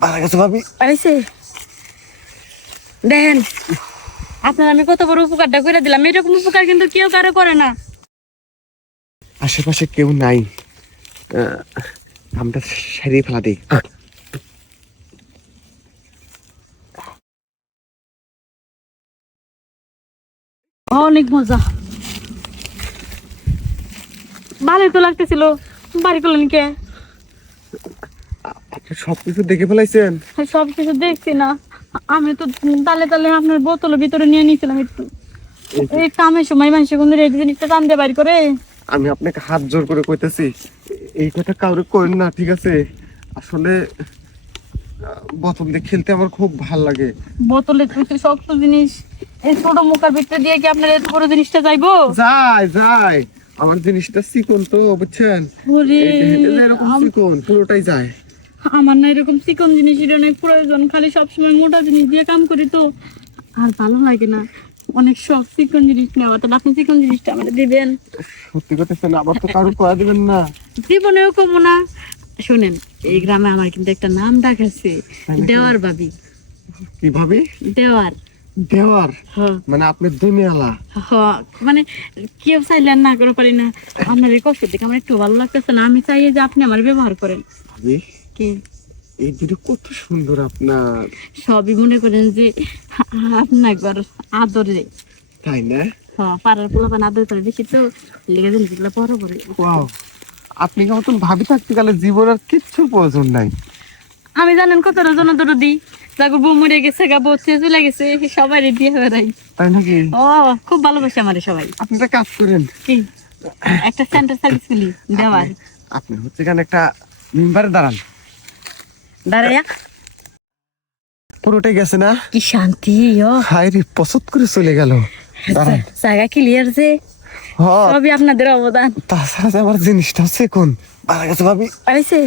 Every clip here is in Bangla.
মারা গেছে ভাবি। পাইছে দেখেন আপনার আমি কত বড় উপকারটা করে দিলাম। এরকম উপকার কিন্তু কেউ কারও করে না। আশেপাশে কেউ নাই। আমরা সারিয়ে ফেলা দিই। অনেক মজা। ভালোই তো লাগতেছিল বাড়ি করলেন কে? সবকিছু দেখে ফেলাইছেন? সব কিছু দেখছি না। আমি তো তালে তালে আপনার বোতলের ভিতরে নিয়ে নিয়েছিলাম একটু। এই কামের সময় মানুষের কোনো রেডি জিনিসটা টানতে বাড়ি করে। আমি আপনাকে হাত জোর করে কইতেছি এই কথা কাউরে করেন না ঠিক আছে? আসলে বোতল দিয়ে খেলতে আমার খুব ভালো লাগে। বোতলে তুই শক্ত জিনিস। এই ছোট মুখার ভিতরে দিয়ে কি আপনার এত বড় জিনিসটা যাইবো যাই যাই। আমার জিনিসটা চিকন তো বুঝছেন? এরকম চিকন পুরোটাই যায়। আমার না এরকম চিকন জিনিসের অনেক প্রয়োজন খালি সবসময় মোটা জিনিস দিয়ে কাম করি তো। আর ভালো লাগে না। অনেক শখ চিকন জিনিস নেওয়া। তাহলে আপনি চিকন জিনিসটা আমাদের দিবেন। সত্যি কথা শোন আবার তো কারও করা দিবেন না। জীবনেও কমো না। শুনেন এই গ্রামে আমার কিন্তু একটা নাম ডাক আছে? দেওয়ার বাবি। কীভাবে দেওয়ার। দেওয়ার? হ্যাঁ। মানে আপনি দুনিয়ালা? হ, মানে কেউ চাইলে না করে পারি না। আপনার এই কষ্ট দেখে আমার একটু ভালো লাগতেছে না। আমি চাই যে আপনি আমার ব্যবহার করেন। ভাবি? কি? এই দুটো কত সুন্দর আপনার। সবই মনে করেন যে আপনি একবার আদরে। তাই না? হ্যাঁ পাড়ার পোলাপান আদর করে বেশি তো লেগে দিন যেগুলো বড় বড় ওয়াও আপনি কেমন ভাবি থাকতে গেলে জীবন আর কিচ্ছুর প্রয়োজন নাই? আমি জানেন কত রজন দূর দিই? যাকে বউ মরে গেছে গা বউ ছেড়ে চলে গেছে সবাই দিয়ে বেড়াই। তাই নাকি? ও খুব ভালোবাসে আমারে সবাই। আপনি একটা কাজ করেন। কি? একটা সেন্টার সার্ভিস খুলি দেওয়ার। আপনি হচ্ছে কেন একটা মেম্বারে দাঁড়ান। দাঁড়াইয়া। পুরোটাই গেছে না? কি শান্তি ও হাই রে পছন্দ করে চলে গেল। জায়গা ক্লিয়ার যে? সবই আপনাদের অবদান। তাছাড়া আমার জিনিসটা হচ্ছে কোন? মারা গেছে ভাবি। পাইছে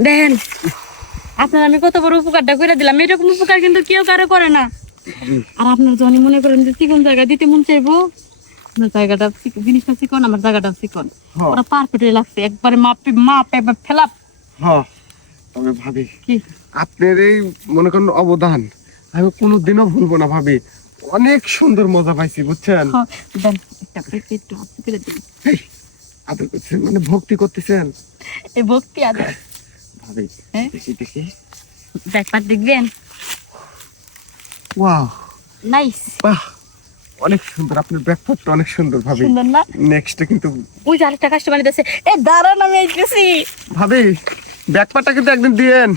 দেখেন আপনার আমি কত বড় উপকারটা করে দিলাম। এরকম উপকার কিন্তু কেউ কারও করে না। আর আপনার জনি মনে করেন যে চিকন জায়গা দিতে মন চাইব? আপনার জায়গাটা জিনিসটা চিকন আমার জায়গাটা চিকন হ্যাঁ। ওরা পারফেক্ট লাগছে। একবারে মাপে মাপ একবার ফেলাপ। হ। তবে ভাবি। কি? আপনার এই মনে করেন অবদান আমি কোনোদিনও ভুলবো না ভাবি। অনেক সুন্দর মজা পাইছি বুঝছেন? হ, দেন একটা প্লেটে একটু হাত করে দিন। এই, আদর করছেন মানে ভক্তি করতেছেন? এই ভক্তি আদর। ভাবি হ্যাঁ? দেখি দেখি। ব্যাপার দেখবেন? ওয়াও। নাইস। বাহ অনেক সুন্দর আপনার ব্যাকপারটা অনেক সুন্দর ভাবি। সুন্দর না? নেক্সটে কিন্তু ওই যে আরেকটা কাস্টমার দিতেছে এ দাঁড়ান আমি আইতেছি ভাবি ব্যাকপারটা কিন্তু একদিন দিয়েন।